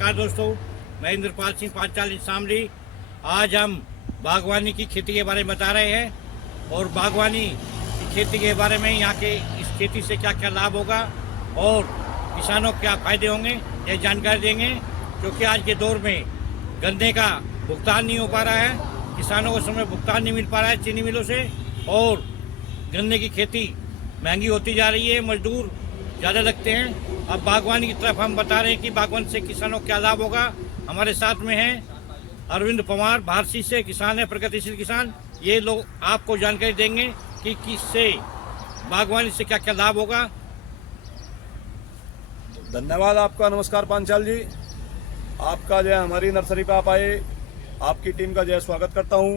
नमस्कार दोस्तों, मैं इंद्रपाल सिंह पांचाल शामली। आज हम बागवानी की खेती के बारे में बता रहे हैं और बागवानी की खेती के बारे में यहाँ के इस खेती से क्या क्या लाभ होगा और किसानों को क्या फायदे होंगे ये जानकारी देंगे। क्योंकि आज के दौर में गन्ने का भुगतान नहीं हो पा रहा है, किसानों को समय भुगतान नहीं मिल पा रहा है चीनी मिलों से, और गन्ने की खेती महंगी होती जा रही है, मजदूर ज़्यादा लगते हैं। अब बागवानी की तरफ हम बता रहे हैं कि बागवानी से किसानों को क्या लाभ होगा। हमारे साथ में हैं अरविंद पवार, भारसी से किसान है, प्रगतिशील किसान। ये लोग आपको जानकारी देंगे कि किससे बागवानी से क्या क्या लाभ होगा। धन्यवाद आपका। नमस्कार पांचाल जी, आपका जय हमारी नर्सरी पे आप आए, आपकी टीम का जय स्वागत करता हूं।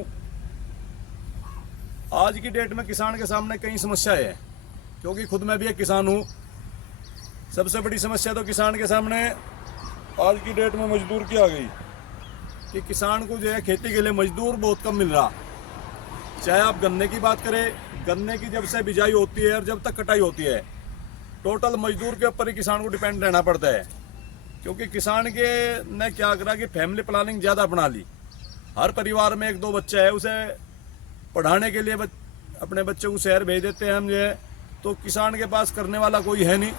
आज की डेट में किसान के सामने कई समस्याएं हैं, क्योंकि खुद मैं भी एक किसान हूं। सबसे बड़ी समस्या तो किसान के सामने आज की डेट में मजदूर की आ गई कि किसान को जो है खेती के लिए मजदूर बहुत कम मिल रहा। चाहे आप गन्ने की बात करें, गन्ने की जब से बिजाई होती है और जब तक कटाई होती है, टोटल मजदूर के ऊपर ही किसान को डिपेंड रहना पड़ता है। क्योंकि किसान के ने क्या करा कि फैमिली प्लानिंग ज़्यादा अपना ली। हर परिवार में एक दो बच्चा है, उसे पढ़ाने के लिए अपने बच्चे को शहर भेज देते हैं हम जो है, तो किसान के पास करने वाला कोई है नहीं।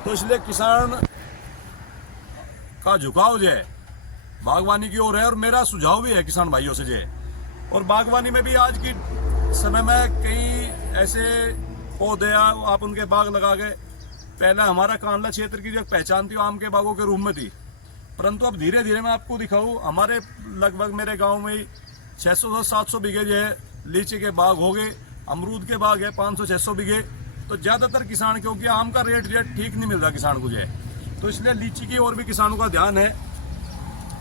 तो इसलिए किसान का झुकाव जो है बागवानी की ओर है, और मेरा सुझाव भी है किसान भाइयों से जो है। और बागवानी में भी आज की समय में कई ऐसे पौधे आप उनके बाग लगा के, पहले हमारा कांडला क्षेत्र की जो पहचान थी वो आम के बागों के रूप में थी, परंतु अब धीरे धीरे मैं आपको दिखाऊं, हमारे लगभग मेरे गांव में 600 से 700 बीघे जो है लीची के बाग हो गए, अमरूद के बाग है 500-600 बीघे। तो ज़्यादातर किसान, क्योंकि आम का रेट ठीक नहीं मिल रहा किसान को जो है, तो इसलिए लीची की ओर भी किसानों का ध्यान है।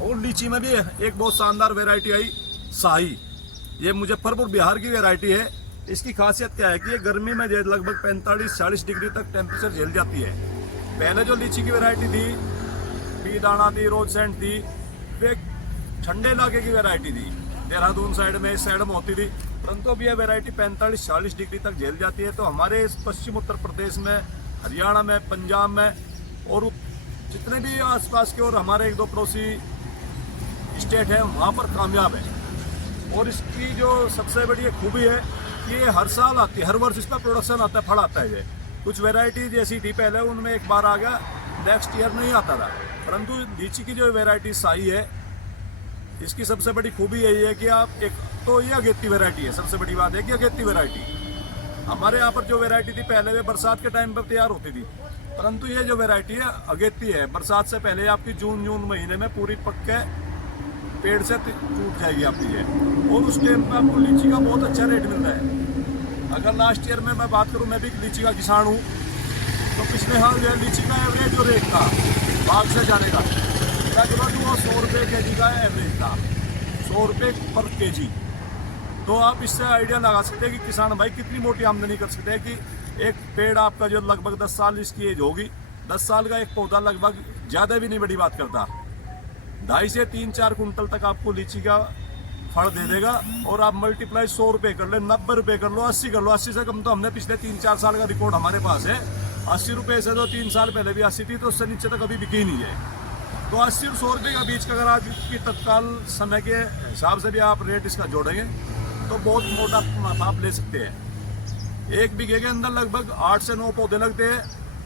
और लीची में भी एक बहुत शानदार वेराइटी आई शाही, ये मुजफ्फरपुर बिहार की वेराइटी है। इसकी खासियत क्या है कि ये गर्मी में जो लगभग 45-40 डिग्री तक टेम्परेचर झेल जाती है। पहले जो लीची की वेराइटी थी, बी दाना थी, रोज सेंट थी, वे ठंडे इलाके की वेराइटी थी, देहरादून साइड में, इस साइड में होती थी, परंतु अब यह वेराइटी 45-40 डिग्री तक झेल जाती है। तो हमारे इस पश्चिम उत्तर प्रदेश में, हरियाणा में, पंजाब में और जितने भी आसपास के और हमारे एक दो पड़ोसी स्टेट हैं, वहाँ पर कामयाब है। और इसकी जो सबसे बड़ी खूबी है कि ये हर साल आती है, हर वर्ष इसका प्रोडक्शन आता है, फल आता है। ये कुछ वेराइटी जैसी थी पहले, उनमें एक बार आ गया, नेक्स्ट ईयर नहीं आता था, परंतु लीची की जो वेराइटी शाही है, इसकी सबसे बड़ी खूबी यही है कि आप एक तो ये अगेती वैरायटी है। सबसे बड़ी बात है कि अगेती वैरायटी, हमारे यहाँ पर जो वैरायटी थी पहले वे बरसात के टाइम पर तैयार होती थी, परंतु ये जो वैरायटी है अगेती है, बरसात से पहले आपकी जून महीने में पूरी पक के पेड़ से टूट जाएगी आपकी ये। और उस टाइम पर आपको लीची का बहुत अच्छा रेट मिलता है। अगर लास्ट ईयर में मैं बात करूँ, मैं भी लीची का किसान हूँ, तो पिछले साल जो है लीची का एवरेज जो रेट था बाग से जाने का, लगभग वो 100 रुपये के जी का एवरेज था, 100 रुपये पर के जी। तो आप इससे आइडिया लगा सकते हैं कि किसान भाई कितनी मोटी आमदनी कर सकते हैं कि एक पेड़ आपका जो लगभग 10 साल इसकी एज होगी, 10 साल का एक पौधा लगभग ज़्यादा भी नहीं बड़ी बात करता, 2.5 से 3-4 कुंटल तक आपको लीची का फल दे देगा। और आप मल्टीप्लाई 100 रुपये कर ले, 90 रुपये कर लो, 80 कर लो, 80 से कम तो हमने पिछले 3-4 साल का रिकॉर्ड हमारे पास है। 80 रुपये से तो 3 साल पहले भी 80 थी, तो उससे नीचे तक अभी बिकी नहीं है। तो 80 और 100 रुपये का बीच का अगर आज की तत्काल समय के हिसाब से भी आप रेट इसका जोड़ेंगे तो बहुत मोटा आप ले सकते हैं। 1 बीघे के अंदर लगभग 8 से 9 पौधे लगते हैं,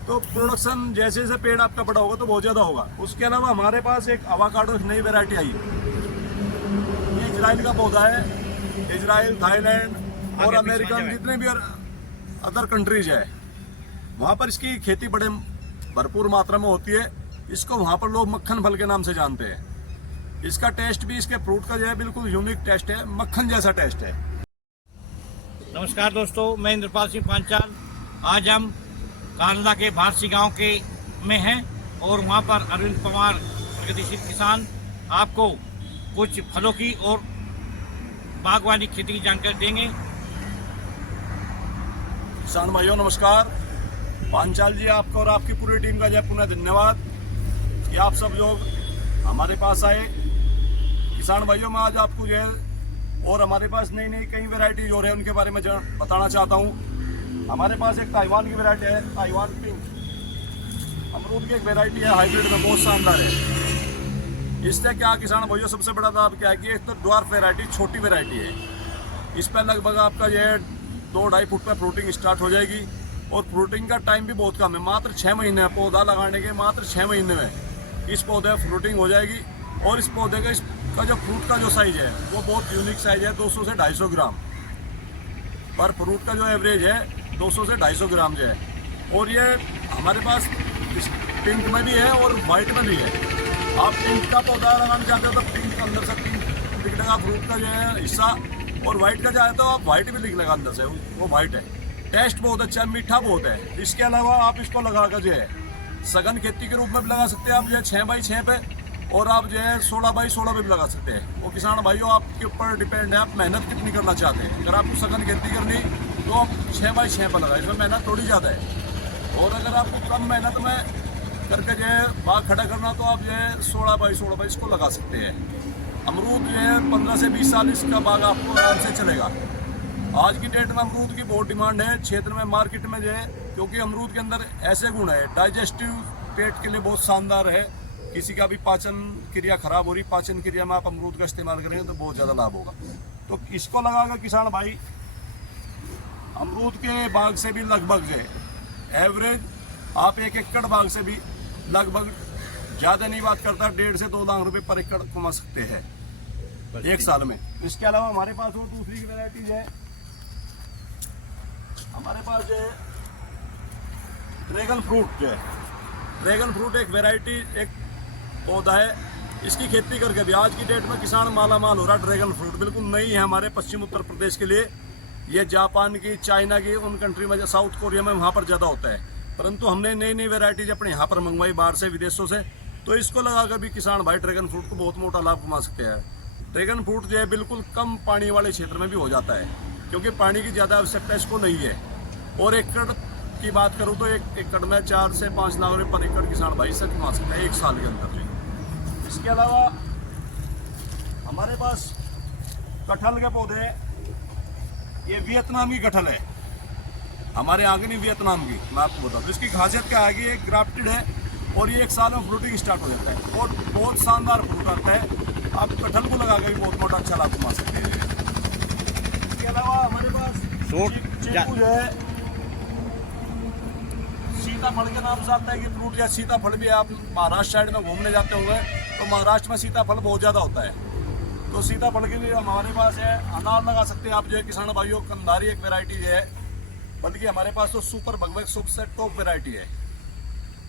तो प्रोडक्शन जैसे जैसे पेड़ आपका बड़ा होगा तो बहुत ज़्यादा होगा। उसके अलावा हमारे पास एक अवाकाडो नई वैरायटी आई, ये इजराइल का पौधा है। इजराइल, थाईलैंड और अमेरिकन जितने भी अदर कंट्रीज है, वहाँ पर इसकी खेती बड़े भरपूर मात्रा में होती है। इसको वहाँ पर लोग मक्खन फल के नाम से जानते हैं। इसका टेस्ट भी इसके फ्रूट का जो है बिल्कुल यूनिक टेस्ट है, मक्खन जैसा टेस्ट है। नमस्कार दोस्तों, मैं इंद्रपाल सिंह पांचाल। आज हम कांडला के भारसी गांव के में हैं और वहाँ पर अरविंद पवार, प्रगतिशील किसान, आपको कुछ फलों की और बागवानी खेती की जानकारी देंगे। किसान भाइयों नमस्कार, पांचाल जी आपका और आपकी पूरी टीम का जय पुनः धन्यवाद कि आप सब लोग हमारे पास आए। किसान भाइयों मैं आज आपको जो है और हमारे पास नई नई कई वैरायटी जो है उनके बारे में बताना चाहता हूँ। हमारे पास एक ताइवान की वैरायटी है, ताइवान पिंक अमरूद की एक वैरायटी है, हाइब्रिड में बहुत शानदार है। इससे क्या किसान भाइयों सबसे बड़ा लाभ क्या है कि एक तो ड्वार्फ वैरायटी छोटी वैरायटी है, इस पर लगभग आपका ये 2-2.5 फुट पर फ्रूटिंग स्टार्ट हो जाएगी और फ्रूटिंग का टाइम भी बहुत कम है, मात्र 6 महीने में। पौधा लगाने के मात्र 6 महीने में इस पौधे फ्रूटिंग हो जाएगी। और इस पौधे का इसका जो फ्रूट का जो साइज है वो बहुत यूनिक साइज है, 200 से 250 ग्राम पर फ्रूट का जो एवरेज है 200 से 250 ग्राम जो है। और ये हमारे पास पिंक में भी है और वाइट में भी है। आप पिंक का पौधा लगाना चाहते हो तो पिंक अंदर से पिंक निकलेगा फ्रूट का जो है हिस्सा, और वाइट का चाहे तो आप वाइट भी निकलेगा अंदर से, वो वाइट है। टेस्ट बहुत अच्छा है, मीठा बहुत है। इसके अलावा आप इसको लगाकर जो है सघन खेती के रूप में भी लगा सकते हैं आप जो है 6x6 पे, और आप जो है 16x16 पे भी लगा सकते हैं। वो किसान भाइयों आपके ऊपर डिपेंड है, आप मेहनत कितनी करना चाहते हैं। अगर आपको सघन खेती करनी तो आप 6x6 पर लगाए, इसमें मेहनत थोड़ी ज़्यादा है। और अगर आपको कम मेहनत में करके जो है बाग खड़ा करना तो आप जो है 16x16 पर इसको लगा सकते हैं। अमरूद जो है 15 से 20 साल इसका बाग आपको आराम से चलेगा। आज की डेट में अमरूद की बहुत डिमांड है क्षेत्र में, मार्केट में जो है, क्योंकि अमरूद के अंदर ऐसे गुण है, डाइजेस्टिव पेट के लिए बहुत शानदार है। किसी का भी पाचन क्रिया खराब हो रही, पाचन क्रिया में आप अमरूद का इस्तेमाल करेंगे तो बहुत ज़्यादा लाभ होगा। तो इसको लगाकर किसान भाई अमरूद के बाग से भी लगभग जो है एवरेज आप 1 एकड़ बाग से भी लगभग ज़्यादा नहीं बात करता, 1.5 से 2 लाख रुपए पर एकड़ कमा सकते हैं एक साल में। इसके अलावा हमारे पास और दूसरी वैरायटीज है। हमारे पास जो है ड्रैगन फ्रूट जो है, ड्रैगन फ्रूट एक वैरायटी, एक पौधा है। इसकी खेती करके भी आज की डेट में किसान माला माल हो रहा है। ड्रैगन फ्रूट बिल्कुल नई है हमारे पश्चिम उत्तर प्रदेश के लिए। ये जापान की, चाइना की, उन कंट्री में, साउथ कोरिया में वहाँ पर ज़्यादा होता है, परंतु हमने नई नई वैरायटीज अपने यहाँ पर मंगवाई बाहर से, विदेशों से। तो इसको लगाकर भी किसान भाई ड्रैगन फ्रूट को बहुत मोटा लाभ कमा सकते हैं। ड्रैगन फ्रूट जो है बिल्कुल कम पानी वाले क्षेत्र में भी हो जाता है, क्योंकि पानी की ज़्यादा आवश्यकता इसको नहीं है। और एकड़ की बात करूँ तो 1 एकड़ में 4 से 5 लाख रुपये पर एकड़ किसान भाई से कमा सकता है 1 साल के अंदर जो। इसके अलावा हमारे पास कटहल के पौधे हैं। ये वियतनाम की कटहल है, हमारे आगे नहीं वियतनाम की, मैं आपको बता दूँ। इसकी खासियत क्या है कि ये ग्राफ्टेड है और ये 1 साल में फ्रूटिंग स्टार्ट हो जाता है और बहुत शानदार फ्रूट आता है। आप कटहल को लगा कर भी बहुत मोटा अच्छा लाभ कमा सकते हैं। इसके अलावा हमारे पास चीकू जो है, सीताफल के नाम से आता है कि फ्रूट या सीताफल भी, आप महाराष्ट्र साइड में घूमने जाते होंगे तो महाराष्ट्र में सीताफल बहुत ज़्यादा होता है, तो सीताफल की भी हमारे पास है। अनार लगा सकते हैं आप जो है किसान भाइयों। कंधारी एक वैरायटी है, बल्कि हमारे पास तो सुपर भगवा सबसे टॉप वैरायटी है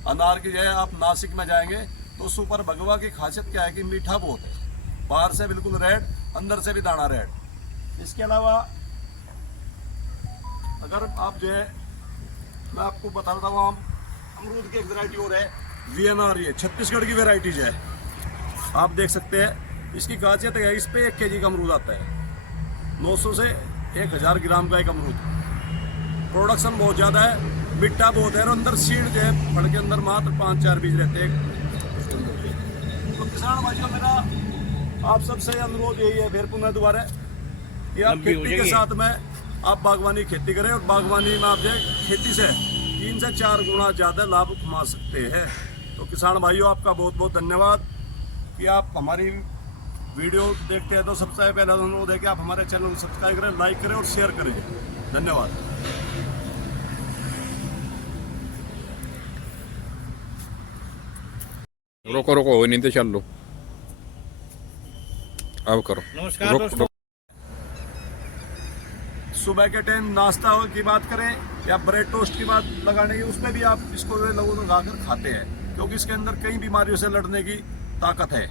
अनार की जो है। आप नासिक में जाएंगे तो सुपर भगवा की खासियत क्या है कि मीठा बहुत है, बाहर से बिल्कुल रेड, अंदर से भी दाना रेड। इसके अलावा अगर आप जो है, मैं आपको बता रहा हूँ, अमरूद की एक वैरायटी और है वीएनआर, ये छत्तीसगढ़ की वैरायटीज है। आप देख सकते हैं इसकी खासियत है, इस पे 1 केजी का अमरूद आता है, 900 से 1000 ग्राम का एक अमरूद। प्रोडक्शन बहुत ज़्यादा है, मिट्टा बहुत है और अंदर सीड जो है फल के अंदर मात्र 5-4 बीज रहते हैं। तो किसान भाइयों मेरा आप सबसे अनुरोध यही है फिर पुनः दोबारा कि आप खेती के साथ में आप बागवानी खेती करें, और बागवानी में आप जो खेती से 3 से 4 गुना ज़्यादा लाभ कमा सकते हैं। तो किसान भाइयों आपका बहुत बहुत धन्यवाद कि आप हमारी वीडियो देखते हैं। तो सबसे पहला अनुरोध है कि आप हमारे चैनल को सब्सक्राइब करें, लाइक करें और शेयर करें। धन्यवाद। रोको रोको हो नहीं तो चल लो, अब करो। नमस्कार दोस्तों। सुबह के टाइम नाश्ता की बात करें या ब्रेड टोस्ट की बात लगाने की, उसमें भी आप इसको लोगों लगा कर खाते हैं, क्योंकि इसके अंदर कई बीमारियों से लड़ने की ताकत है।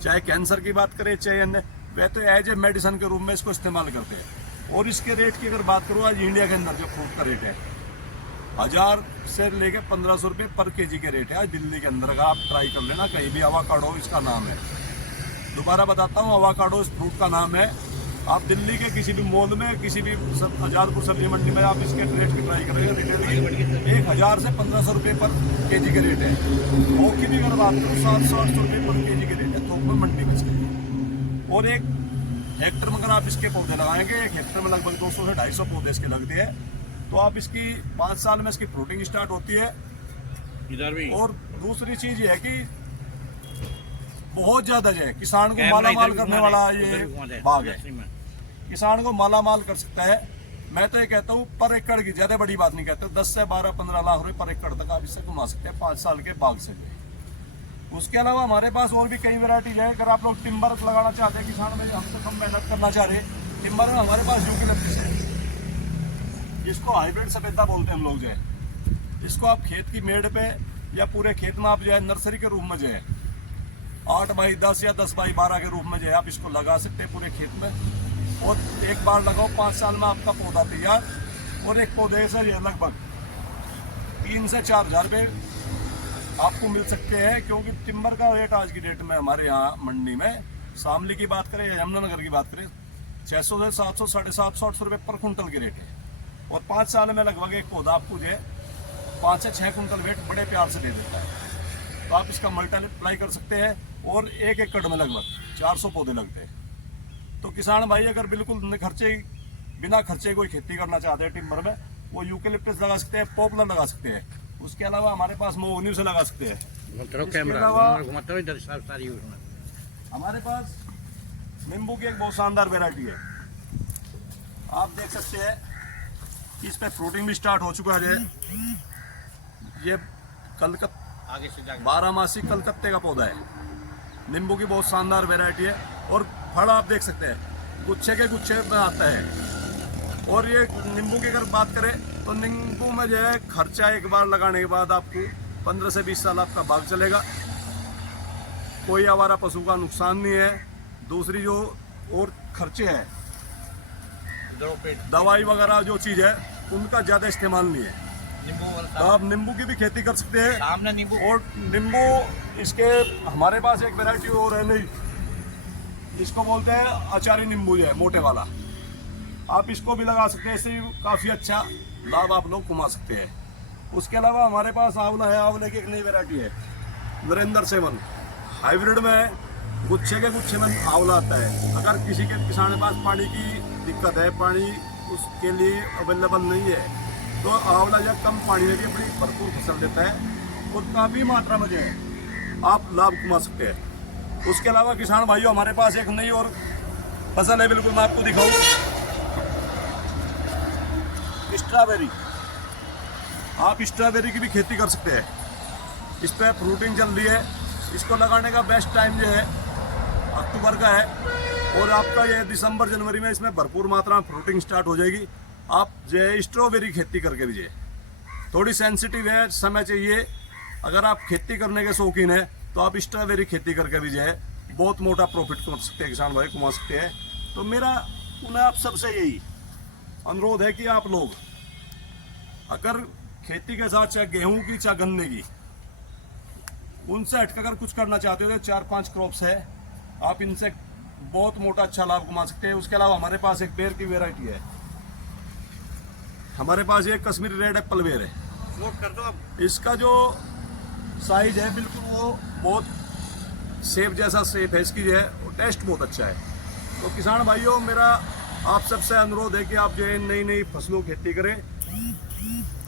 चाहे कैंसर की बात करें, चाहे अन्य, वह तो एज ए मेडिसिन के रूप में इसको इस्तेमाल करते हैं। और इसके रेट की अगर बात करूँ, आज इंडिया के अंदर जो फ्रूट का रेट है 1000 से लेके 1500 रुपये पर केजी के रेट है आज दिल्ली के अंदर। अगर आप ट्राई कर लेना कहीं भी, अवाकाडो इसका नाम है। दोबारा बताता हूँ, अवाकाडो इस फ्रूट का नाम है। आप दिल्ली के किसी भी मॉल में, किसी भी आजादपुर सब्जी मंडी में आप इसके रेट की ट्राई करेंगे, रिटेल 1000 से 1500 रुपये पर केजी के रेट है। थोक की भी अगर बात करूँ 700-800 रुपये पर केजी के रेट है थोक में मंडी में। और 1 हेक्टर में अगर आप इसके पौधे लगाएंगे, 1 हेक्टर में लगभग 200 से 250 पौधे इसके लगते हैं, तो आप इसकी 5 साल में इसकी फ्रूटिंग स्टार्ट होती है। इधर भी। और दूसरी चीज़ ये है कि बहुत ज्यादा है। किसान को कैमरा माला माल इधर भी करने घुमा वाला दे, ये उधर भी घुमा दे, बाग है। उधर में। किसान को माला माल कर सकता है। मैं तो ये कहता हूँ पर एकड़ की, ज्यादा बड़ी बात नहीं कहता, 10 से 12-15 लाख रुपए पर एकड़ तक आप इससे कमा सकते हैं 5 साल के बाग से। उसके अलावा हमारे पास और भी कई वैरायटी है। अगर आप लोग टिम्बर लगाना चाहते हैं, किसान में हमसे कम मेहनत करना चाह रहे, टिम्बर में हमारे पास यूकेलिप्टस है, जिसको हाइब्रिड सफेदा बोलते हैं हम लोग जो है। इसको आप खेत की मेड़ पे या पूरे खेत में आप जो है नर्सरी के रूप में जो है 8x10 या 10x12 के रूप में जो है आप इसको लगा सकते हैं पूरे खेत में। और एक बार लगाओ, 5 साल में आपका पौधा तैयार। और एक पौधे से ये लगभग 3 से 4 हज़ार रुपये आपको मिल सकते हैं। क्योंकि टिम्बर का रेट आज की डेट में हमारे यहाँ मंडी में, शामली की बात करें या यमुनानगर की बात करें, 600 से 700, 750 रुपये पर कुंटल के रेट है। और 5 साल में लगभग एक पौधा आपको जो है 5 से 6 कुंटल वेट बड़े प्यार से दे देता है। तो आप इसका मल्टीप्लाई कर सकते हैं। और 1 एकड़ में लगभग 400 पौधे लगते हैं। तो किसान भाई अगर बिल्कुल बिना खर्चे कोई खेती करना चाहते हैं टिम्बर में, वो यूकेलिप्टस लगा सकते हैं, पॉपुलर लगा सकते हैं। उसके अलावा हमारे पास मोहनी से लगा सकते हैं। इसके अलावा हमारे पास नींबू की एक बहुत शानदार वेरायटी है। आप देख सकते हैं इस पे फ्रूटिंग भी स्टार्ट हो चुका है। ये कलकत्ता आगे से जाके 12 कलकत्ते का पौधा है। नींबू की बहुत शानदार वेरायटी है। और फल आप देख सकते हैं गुच्छे के गुच्छे में आता है। और ये नींबू की अगर बात करें तो नींबू में जो है खर्चा एक बार लगाने के बाद आपको 15 से 20 साल आपका बाग चलेगा। कोई आवारा पशु का नुकसान नहीं है। दूसरी जो और खर्चे हैं, दवाई वगैरह जो चीज़ है उनका ज़्यादा इस्तेमाल नहीं है। तो आप नींबू की भी खेती कर सकते हैं। सामने नींबू और नींबू इसके हमारे पास एक वैरायटी और है, नहीं इसको बोलते हैं अचारी नींबू जो है मोटे वाला, आप इसको भी लगा सकते हैं। इससे भी काफ़ी अच्छा लाभ आप लोग कमा सकते हैं। उसके अलावा हमारे पास आंवला है। आंवले की एक नई वैरायटी है नरेंद्र 7 हाइब्रिड में, गुच्छे के गुच्छे में आंवला आता है। अगर किसी के किसान के पास पानी की दिक्कत है, पानी उसके लिए अवेलेबल नहीं है, तो आंवला जो कम पानी में भी बड़ी भरपूर फसल देता है और काफ़ी मात्रा में जो है आप लाभ कमा सकते हैं। उसके अलावा किसान भाइयों हमारे पास एक नई और फसल है, बिल्कुल मैं आपको दिखाऊं, स्ट्रॉबेरी। आप स्ट्रॉबेरी की भी खेती कर सकते हैं। इस पर फ्रूटिंग चल रही है। इसको लगाने का बेस्ट टाइम जो है अक्टूबर का है। और आपका ये दिसंबर जनवरी में इसमें भरपूर मात्रा में फ्रूटिंग स्टार्ट हो जाएगी। आप जो है स्ट्रॉबेरी खेती करके भी जो थोड़ी सेंसिटिव है, समय चाहिए। अगर आप खेती करने के शौकीन हैं तो आप स्ट्रॉबेरी खेती करके भी जो है बहुत मोटा प्रॉफिट कर सकते हैं, किसान भाई कमा सकते हैं। तो मेरा उन्हें आप सबसे यही अनुरोध है कि आप लोग अगर खेती के साथ चाहे गेहूं की चाहे गन्ने की, उनसे हटकर अगर कुछ करना चाहते हो तो 4-5 क्रॉप्स है, आप इनसे बहुत मोटा अच्छा लाभ कमा सकते हैं। उसके अलावा हमारे पास एक बेर की वेरायटी है। हमारे पास ये कश्मीरी रेड एप्पल बेर है। नोट कर दो अब। इसका जो साइज है बिल्कुल वो बहुत सेब जैसा शेप है इसकी, जो है वो टेस्ट बहुत अच्छा है। तो किसान भाइयों मेरा आप सबसे अनुरोध है कि आप जो है नई नई फसलों की खेती करें।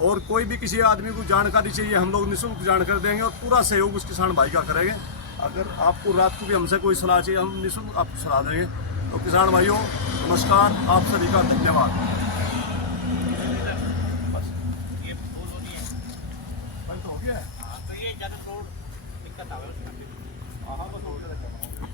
और कोई भी किसी आदमी को जानकारी चाहिए, हम लोग निःशुल्क जानकारी देंगे और पूरा सहयोग उस किसान भाई का करेंगे। अगर आपको रात को भी हमसे कोई सलाह चाहिए, हम निःशुल्क आपको सलाह देंगे। तो किसान भाइयों नमस्कार, आप सभी का धन्यवाद। ये फूल होनी है। तो हो गया है? हाँ, तो ये ज़्यादा थोड़ा दिक्कत आवे उसका। हाँ बस हो गया।